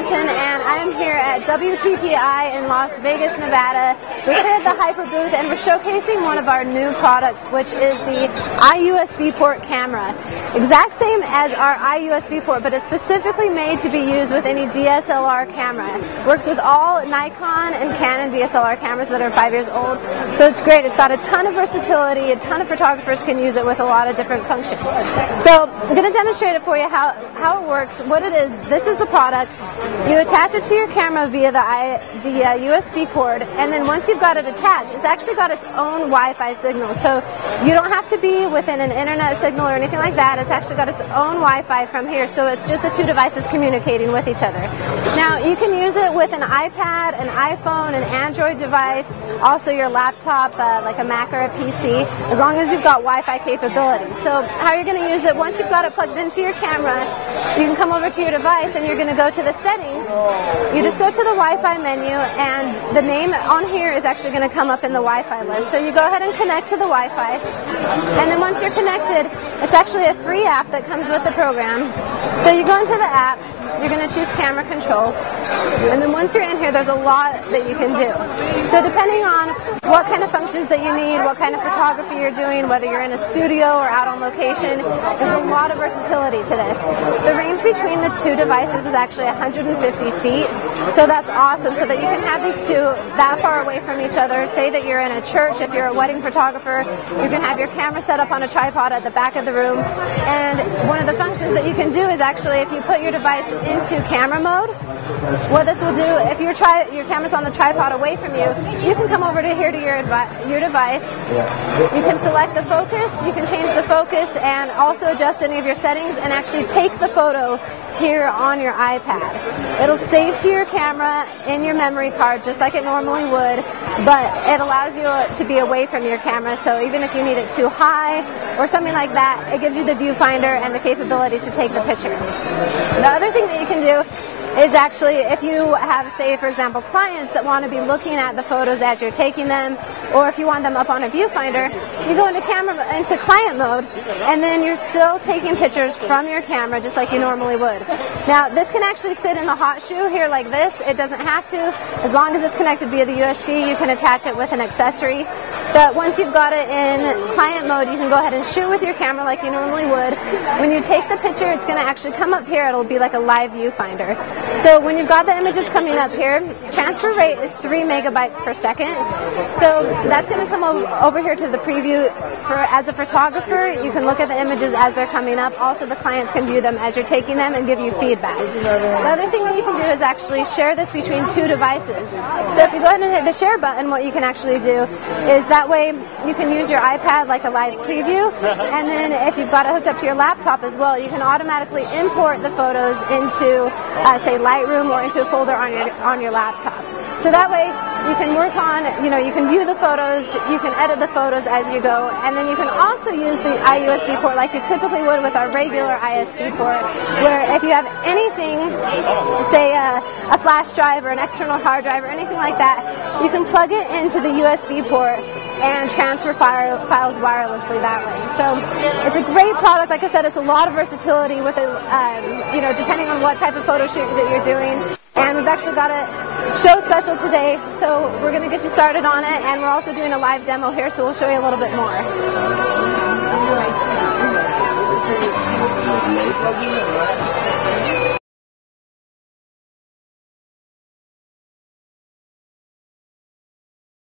Hansen, and I'm here at WPPI in Las Vegas, Nevada. We're here at the Hyper booth, and we're showcasing one of our new products, which is the iUSB port camera. Exact same as our iUSB port, but it's specifically made to be used with any DSLR camera. Works with all Nikon and Canon DSLR cameras that are 5 years old, so it's great. It's got a ton of versatility. A ton of photographers can use it with a lot of different functions. So I'm going to demonstrate it for you how it works, what it is. This is the product. You attach it to your camera via the USB cord, and then once you've got it attached, it's actually got its own Wi-Fi signal. So you don't have to be within an internet signal or anything like that. It's actually got its own Wi-Fi from here, so it's just the two devices communicating with each other. Now, you can use it with an iPad, an iPhone, an Android device, also your laptop, like a Mac or a PC, as long as you've got Wi-Fi capability. So how you're going to use it, once you've got it plugged into your camera, you can come over to your device and you're going to go to the settings. You just go to the Wi-Fi menu, and the name on here is actually going to come up in the Wi-Fi list. So you go ahead and connect to the Wi-Fi, and then once you're connected, it's actually a free app that comes with the program. So you go into the app, you're going to choose camera control, and then once you're in here, there's a lot that you can do. So depending on what kind of functions that you need, what kind of photography you're doing, whether you're in a studio or out on location, there's a lot of versatility to this. The range between the two devices is actually 150 feet, so that's awesome, so that you can have these two that far away from each other. Say that you're in a church, if you're a wedding photographer, you can have your camera set up on a tripod at the back of the room, and one of the functions that you can do is actually, if you put your device into camera mode, what this will do, if your camera's on the tripod away from you, you can come over to here to your device. You can select the focus, you can change the focus, and also adjust any of your settings, and actually take the photo here on your iPad. It'll save to your camera in your memory card just like it normally would, but it allows you to be away from your camera, so even if you need it too high or something like that, it gives you the viewfinder and the capabilities to take the picture. The other thing that you can do is actually, if you have, say, for example, clients that want to be looking at the photos as you're taking them, or if you want them up on a viewfinder, you go into client mode, and then you're still taking pictures from your camera just like you normally would. Now, this can actually sit in the hot shoe here like this. It doesn't have to. As long as it's connected via the USB, you can attach it with an accessory. But once you've got it in client mode, you can go ahead and shoot with your camera like you normally would. When you take the picture, it's going to actually come up here. It'll be like a live viewfinder. So when you've got the images coming up here, transfer rate is 3 megabytes per second. So that's going to come over here to the preview. As a photographer, you can look at the images as they're coming up. Also, the clients can view them as you're taking them and give you feedback. The other thing that you can do is actually share this between two devices. So if you go ahead and hit the share button, what you can actually do is that way you can use your iPad like a live preview, and then if you've got it hooked up to your laptop as well, you can automatically import the photos into, say, Lightroom or into a folder on your laptop. So that way you can work on, you can view the photos, you can edit the photos as you go, and then you can also use the iUSB port like you typically would with our regular iUSB port, where if you have anything, say a flash drive or an external hard drive or anything like that, you can plug it into the USB port and transfer files wirelessly that way. So it's a great product. Like I said, it's a lot of versatility with it, depending on what type of photo shoot that you're doing. And we've actually got a show special today, so we're going to get you started on it, and we're also doing a live demo here, so we'll show you a little bit more.